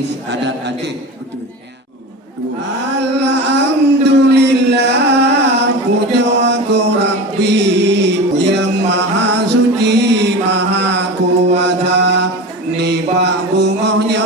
etnis adat Aceh. Alhamdulillah, puja aku Rabbi yang maha suci maha kuasa, nibak bungahnya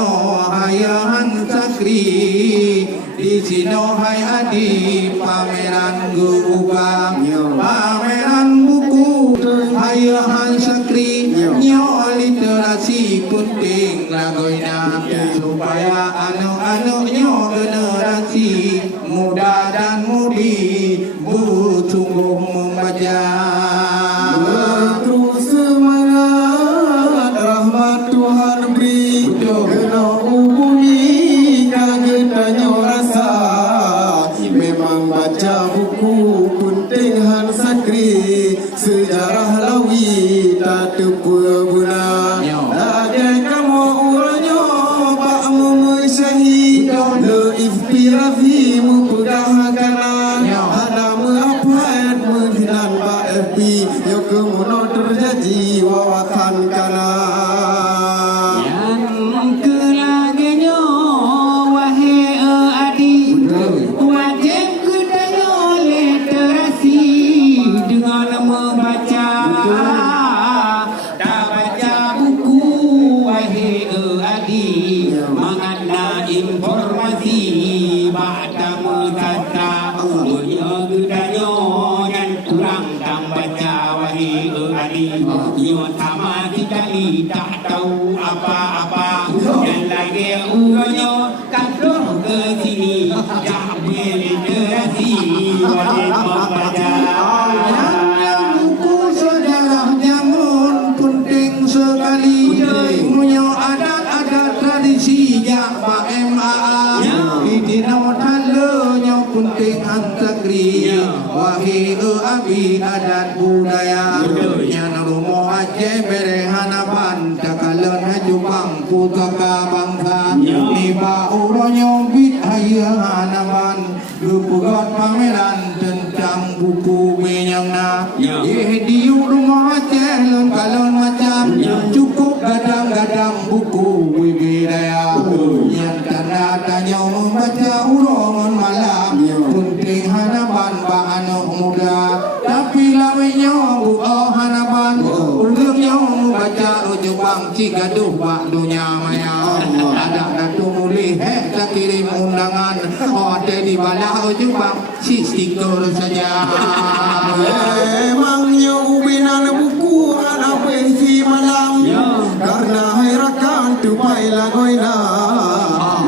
hayahan sakri di sino hai adi pameran gubang pameran buku hayahan sakri nyo literasi penting lagoina supaya anu-anunya generasi muda dan mudi bersungguh membaca. Terus semangat rahmat Tuhan beri kena hubungi kagetanya rasa memang baca buku penting han sakri sejarah lawi tak terpeguna lagi kamu uranya pak memesahi le inspirasi mempegah kanan ada meapad menghinan pak FB yo kemono terjadi wawasan kanan yang kelagenya wahai adi wajib kedaya literasi dengan membaca. Tak baca buku wahai adi mengandung informasi baca metata punya kedaya dan kurang tak baca wahai adi nyo sama sekali tak tahu apa-apa dan lagi uranya kandung ke sini tak berliterasi wajib membaca. Buku sejarah jamun penting sekali punya adat-adat tradisi jak Pak MAA di dino talanya penting antakri wahai abi adat budaya yang rumah Aceh berehanapan takalan hajubang putaka bangsa niba uronyo bit hanapan dupugot pameran tentang buku menyangna di rumah Aceh kalon macam cukup gadang-gadang buku wibidaya yang tanda tanya membaca urongan malam penting hanapan pak anak muda tapi lawainya buka hanapan ulurnya membaca ujubang cigaduh pak dunia maya ada datu mulih tak kirim undangan ada di bala ujubang si stiker saja. Emangnya ubinan buku anak pensi malam karena herakan tupai lagoina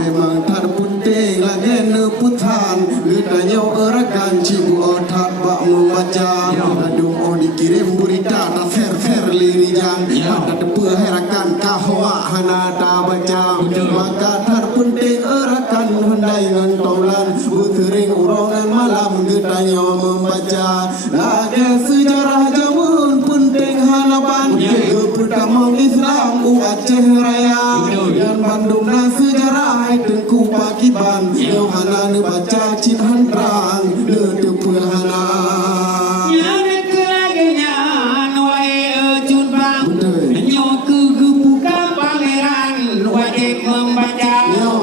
memang terpenting lagi neputan getanya erakan cibu otak bak membaca aduh dikirim berita tak fair lirijang ada tepu herakan kahwa hana tak baca maka terpenting erakan hendai ngantolan sering urongan malam getanya membaca lagi sejarah jamun penting hanapan pertama Islam Aceh Raya dan Bandung na sejarah tengku pakiban yohana ne baca cip handrang le tepehana yang kelagenya wahai junbang nyo kegebuka pangeran wajib membaca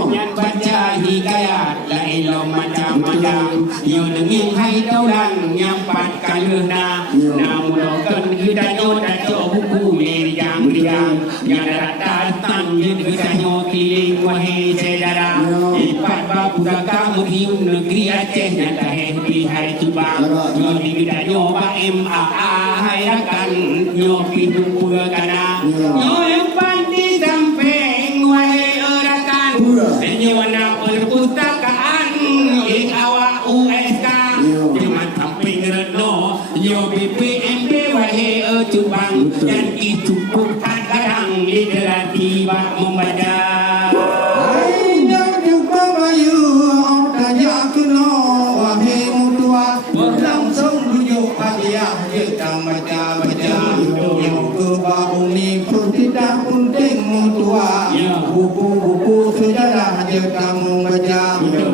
yang baca hikayat lain macam-macam yo nenging hai taulan nyampat kalena namudokan hidanyo dato buku meriang yang datang yang hidanyo kiling wahai saudara ipat babudaka muhim negeri Aceh yang taheh di hai tubang yo hidanyo Pak MAA hayakan yo hidup pegana yo yang panti samping wahai orakan nyo na perpustakaan awak USK dengan samping Retno yo BPMB wahai Jubang dan itu cukup kadang literasi bak membaca dan juga bayu tanya kena wahai mutua berlangsung tujuh paliah kita baca-baca yang ke bak universitas penting mutua buku-buku sejarah kita membaca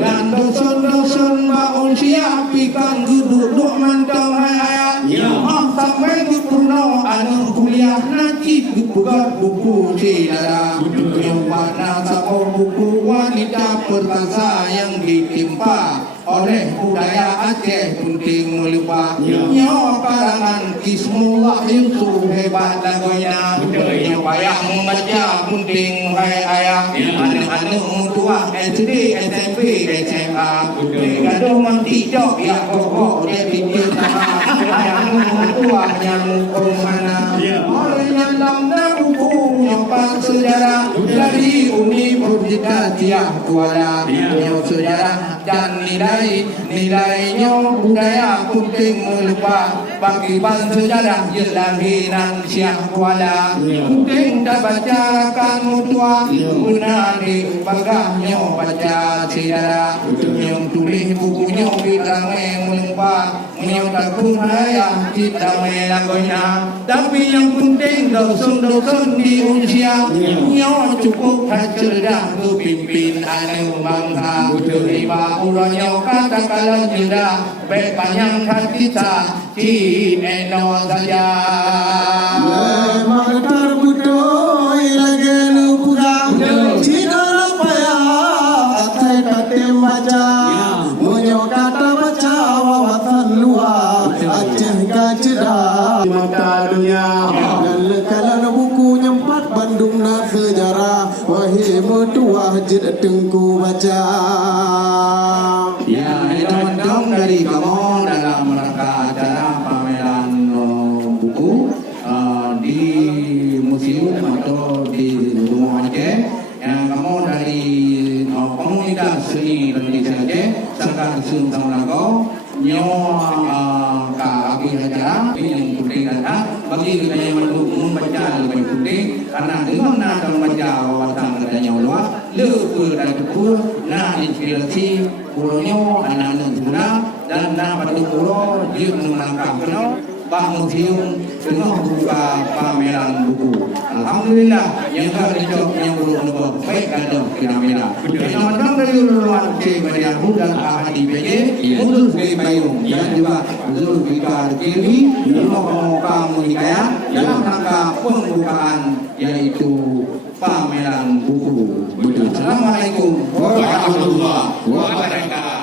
dan dosen-dosen baun siapikan duduk mantau ayat sampai ke purno anu kuliah najib buka buku sejarah yang mana sama buku perkasa yang ditimpa oleh budaya Aceh penting melimpah. Nyo karangan Kismullah Yusuf hebat lagunya. Nyo payah membaca penting hai ayah. Anak-anak mutua SD, SMP, SMA. Gaduh mantijok ya kok dia pikir anak mutua yang mana. Olehnya dalam buku nyopang sejarah dari Universitas Kuala. Nyo sejarah dan nilainya budaya penting melupa bagi bangsa sejarah jelahiran Syah Kuala penting dah bacarakan mutua guna di bagahnya baca sejarah yang tulis bukunya kita melupa menyatakan budaya kita melakukannya tapi yang penting dosen-dosen di usia nyo cukup cerdas kepimpin anu bangsa terima uranya katakanlah jeda baik panjang kita eno saja memang terbudoi lagi nupura Cina lapaya atai katem baca Munyo kata baca wawasan luar Aceh kaceda mata dunia dan lekalan buku nyempat Bandung na sejarah wahai mutua jeda tengku baca. ya teman-teman dari kamu dalam rangka acara pameran buku di museum atau di rumah Aceh yang kamu dari komunitas seni Indonesia Aceh serta Sumsang Lago nyo kaki acara ini yang penting adalah bagi kita yang membaca lebih penting karena dengan nada membaca wawasan katanya luas lebih dan betul nah inspirasi pulau anak-anak guna dan pada pulau dia melangkah kenal bah museum tengah buka pameran buku. Alhamdulillah yang kerja yang belum baik ada kamera. Teman-teman dari luar Aceh Barian dan ahli PJ untuk payung dan juga Zulfikar Kiri mau kamu hikayat dalam rangka pembukaan yaitu pameran buku. Assalamualaikum warahmatullahi wabarakatuh.